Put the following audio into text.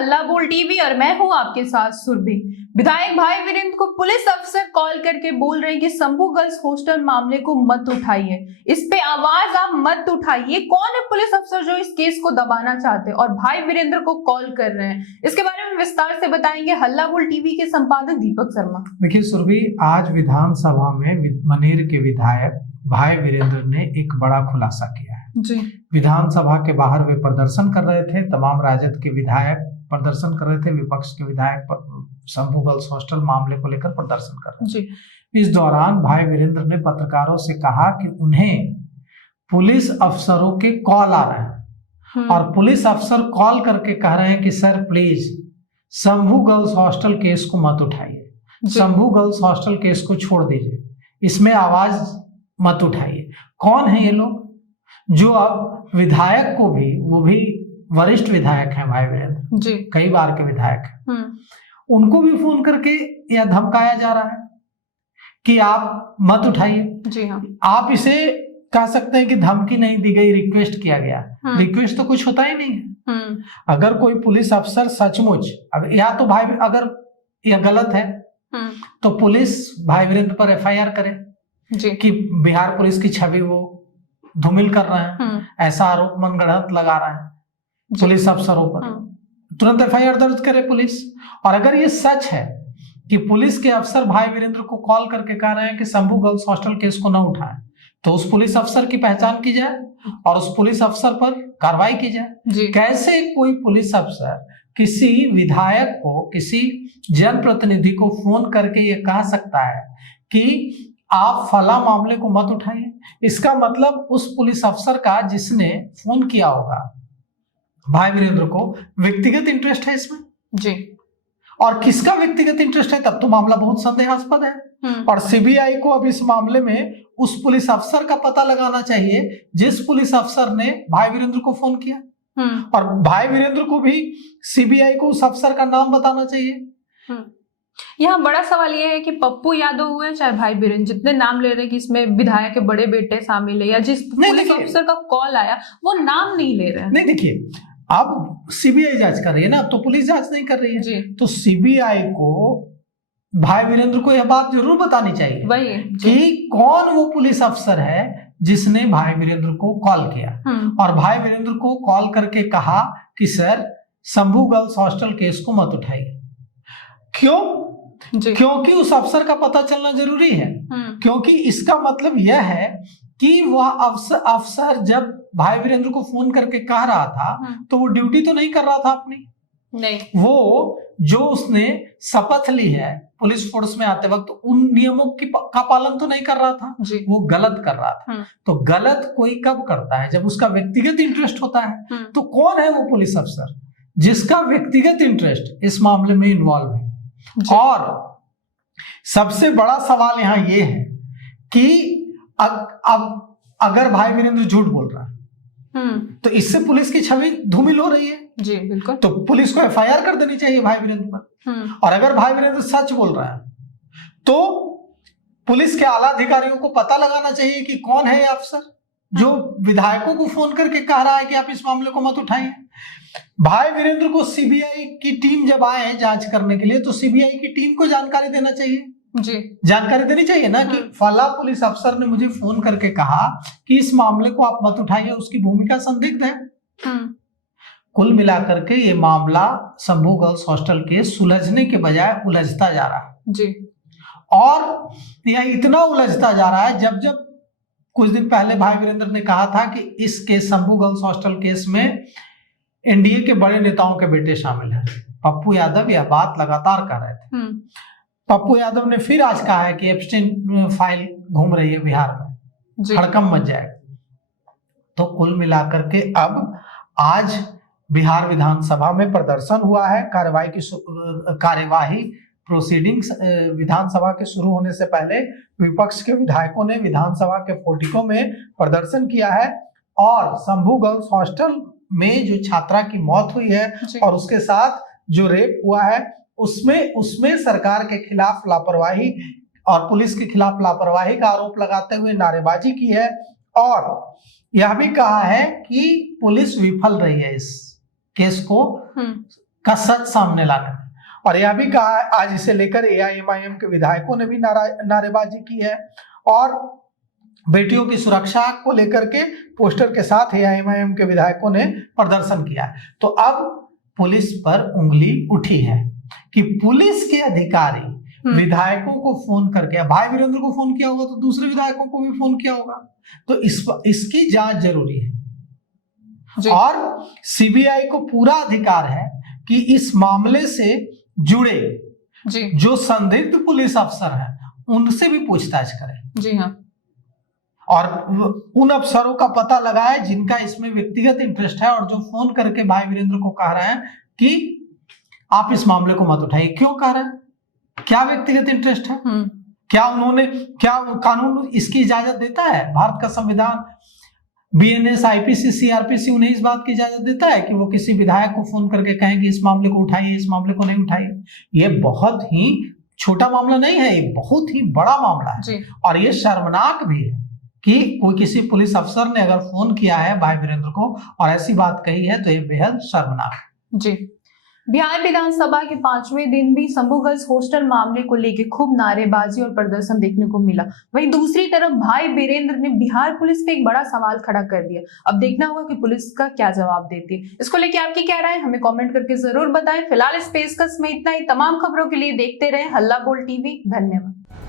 हल्ला बोल टीवी और मैं हूं आपके साथ सुरभि। विधायक भाई वीरेंद्र को पुलिस अफसर कॉल करके बोल रहे हैं कि शंभू गर्ल्स हॉस्टल मामले को मत उठाइए, इस पे आवाज आप मत उठाइए। कौन है पुलिस अफसर जो इस केस को दबाना चाहते हैं और भाई वीरेंद्र को कॉल कर रहे हैं, इसके बारे में विस्तार से बताएंगे हल्ला बोल टीवी के संपादक दीपक शर्मा। देखिए सुरभि, आज विधानसभा में मनेर के विधायक भाई वीरेंद्र ने एक बड़ा खुलासा किया है जी। विधानसभा के बाहर वे प्रदर्शन कर रहे थे, तमाम राजद के विधायक प्रदर्शन कर रहे थे, विपक्ष के विधायक शंभू गर्ल्स हॉस्टल मामले को लेकर प्रदर्शन कर रहे थे। इस दौरान भाई वीरेंद्र ने पत्रकारों से कहा कि उन्हें पुलिस अफसरों के कॉल आ रहे हैं और पुलिस अफसर कॉल करके कह रहे हैं कि sir please Shambhu girls hostel case को मत उठाइए, शंभू गर्ल्स हॉस्टल केस को छोड़ दीजिए, इसमें आवाज मत उठाइए। कौन है ये लोग जो अब विधायक को भी, वो भी वरिष्ठ विधायक हैं भाई वीरेंद्र जी, कई बार के विधायक हैं, उनको भी फोन करके यह धमकाया जा रहा है कि आप मत उठाइए। जी हाँ, आप इसे कह सकते हैं कि धमकी नहीं दी गई, रिक्वेस्ट किया गया। रिक्वेस्ट तो कुछ होता ही नहीं है। अगर कोई पुलिस अफसर सचमुच, या तो भाई अगर यह गलत है तो पुलिस भाई वीरेंद्र पर एफआईआर करे जी कि बिहार पुलिस की छवि वो धूमिल कर रहे हैं, ऐसा आरोप मनगढ़ंत लगा रहा है पुलिस अफसरों पर, तुरंत एफआईआर दर्ज करे पुलिस। और अगर ये सच है कि पुलिस के अफसर भाई वीरेंद्र को कॉल करके कह रहे हैं कि शंभू गर्ल्स हॉस्टल केस को न उठाएं, तो उस पुलिस अफसर की पहचान की जाए और उस पुलिस अफसर पर कार्रवाई की जाए। कैसे कोई पुलिस अफसर किसी विधायक को, किसी जनप्रतिनिधि को फोन करके ये कह सकता है कि आप फला मामले को मत उठाइए? इसका मतलब उस पुलिस अफसर का जिसने फोन किया होगा भाई वीरेंद्र को व्यक्तिगत इंटरेस्ट है इसमें जी। और किसका व्यक्तिगत इंटरेस्ट है, तब तो मामला बहुत संदेहास्पद है। और सीबीआई को अब इस मामले में उस पुलिस अफसर का पता लगाना चाहिए जिस पुलिस अफसर ने भाई वीरेंद्र को फोन किया, और भाई वीरेंद्र को भी सीबीआई को उस अफसर का नाम बताना चाहिए। यहाँ बड़ा सवाल यह है कि पप्पू यादव हुए चाहे भाई वीरेंद्र, जितने नाम ले रहे हैं कि इसमें विधायक के बड़े बेटे शामिल है या जिस पुलिस अफसर का कॉल आया वो नाम नहीं ले रहे हैं। नहीं, देखिए अब सीबीआई जांच कर रही है ना, तो पुलिस जांच नहीं कर रही है जी। तो सीबीआई को भाई वीरेंद्र को यह बात जरूर बतानी चाहिए वही कि कौन वो पुलिस अफसर है जिसने भाई वीरेंद्र को कॉल किया और भाई वीरेंद्र को कॉल करके कहा कि sir Shambhu girls hostel case को मत उठाइए। क्यों? क्योंकि उस अफसर का पता चलना जरूरी है, क्योंकि इसका मतलब यह है कि वह अफसर जब भाई वीरेंद्र को फोन करके कह रहा था तो वो ड्यूटी तो नहीं कर रहा था अपनी, नहीं, वो जो उसने शपथ ली है पुलिस फोर्स में आते वक्त उन नियमों का पालन तो नहीं कर रहा था, वो गलत कर रहा था। तो गलत कोई कब करता है? जब उसका व्यक्तिगत इंटरेस्ट होता है। तो कौन है वो पुलिस अफसर जिसका व्यक्तिगत इंटरेस्ट इस मामले में इन्वॉल्व है? और सबसे बड़ा सवाल यहाँ ये है कि अब अगर भाई वीरेंद्र झूठ बोल रहा है तो इससे पुलिस की छवि धूमिल हो रही है जी, बिल्कुल। तो पुलिस को एफआईआर कर देनी चाहिए भाई वीरेंद्र पर। और अगर भाई वीरेंद्र सच बोल रहा है तो पुलिस के आला अधिकारियों को पता लगाना चाहिए कि कौन है ये अफसर जो विधायकों को फोन करके कह रहा है कि आप इस मामले को मत उठाइए। भाई वीरेंद्र को सीबीआई की टीम जब आए हैं जांच करने के लिए तो सीबीआई की टीम को जानकारी देना चाहिए जी, जानकारी देनी चाहिए ना कि फला पुलिस अफसर ने मुझे फोन करके कहा कि इस मामले को आप मत उठाइए, उसकी भूमिका संदिग्ध है। कुल मिलाकर के ये मामला शंभू गर्ल्स हॉस्टल के सुलझने के बजाय उलझता जा रहा है जी। और यह इतना उलझता जा रहा है जब जब कुछ दिन पहले भाई वीरेंद्र ने कहा था कि इस case Shambhu girls hostel case में एनडीए के बड़े नेताओं के बेटे शामिल हैं। पप्पू यादव यह बात लगातार कर रहे थे। पप्पू यादव ने फिर आज कहा है कि एप्स्टीन फाइल घूम रही है बिहार में, हड़कम मच जाएगा। तो कुल मिलाकर के अब आज बिहार विधानसभा में प्रदर्शन हुआ है। कार्यवाही प्रोसीडिंग्स विधानसभा के शुरू होने से पहले विपक्ष के विधायकों ने विधानसभा के पोर्टिको में प्रदर्शन किया है और शंभू गर्ल्स हॉस्टल में जो छात्रा की मौत हुई है और उसके साथ जो रेप हुआ है उसमें सरकार के खिलाफ लापरवाही और पुलिस के खिलाफ लापरवाही का आरोप लगाते हुए नारेबाजी की है और यह भी कहा है कि पुलिस विफल रही है इस केस को का सच सामने लाने में। और यह भी कहा है, आज इसे लेकर एआईएमआईएम के विधायकों ने भी नारेबाजी की है और बेटियों की सुरक्षा को लेकर के पोस्टर के साथ एआईएमआईएम के विधायकों ने प्रदर्शन किया है। तो अब पुलिस पर उंगली उठी है कि पुलिस के अधिकारी विधायकों को फोन करके, भाई वीरेंद्र को फोन किया होगा तो दूसरे विधायकों को भी फोन किया होगा, तो इसकी जांच जरूरी है। और सीबीआई को पूरा अधिकार है कि इस मामले से जुड़े जो संदिग्ध पुलिस अफसर हैं उनसे भी पूछताछ करे। जी हाँ। और उन अफसरों का पता लगाए जिनका इसमें व्यक्तिगत इंटरेस्ट है और जो फोन करके भाई वीरेंद्र को कह रहे हैं कि आप इस मामले को मत उठाइए। क्यों कह रहे हैं? क्या व्यक्तिगत इंटरेस्ट है? क्या कानून इसकी इजाजत देता है? भारत का संविधान, बीएनएस, आईपीसी, सीआरपीसी उन्हें इस बात की इजाजत देता है कि वो किसी विधायक को फोन करके कहें कि इस मामले को उठाइए, इस मामले को नहीं उठाइए। ये बहुत ही छोटा मामला नहीं है, ये बहुत ही बड़ा मामला है। और ये शर्मनाक भी है कि कोई किसी पुलिस अफसर ने अगर फोन किया है भाई वीरेंद्र को और ऐसी बात कही है तो ये बेहद शर्मनाक है। जी। बिहार विधानसभा के 5वें दिन भी शंभू गर्ल्स हॉस्टल मामले को लेकर खूब नारेबाजी और प्रदर्शन देखने को मिला। वहीं दूसरी तरफ भाई वीरेंद्र ने बिहार पुलिस पे एक बड़ा सवाल खड़ा कर दिया। अब देखना होगा कि पुलिस का क्या जवाब देती है। इसको लेके आपकी क्या राय है, हमें कमेंट करके जरूर बताएं। फिलहाल इस पेशकश में इतना ही। तमाम खबरों के लिए देखते रहे हल्ला बोल टीवी। धन्यवाद।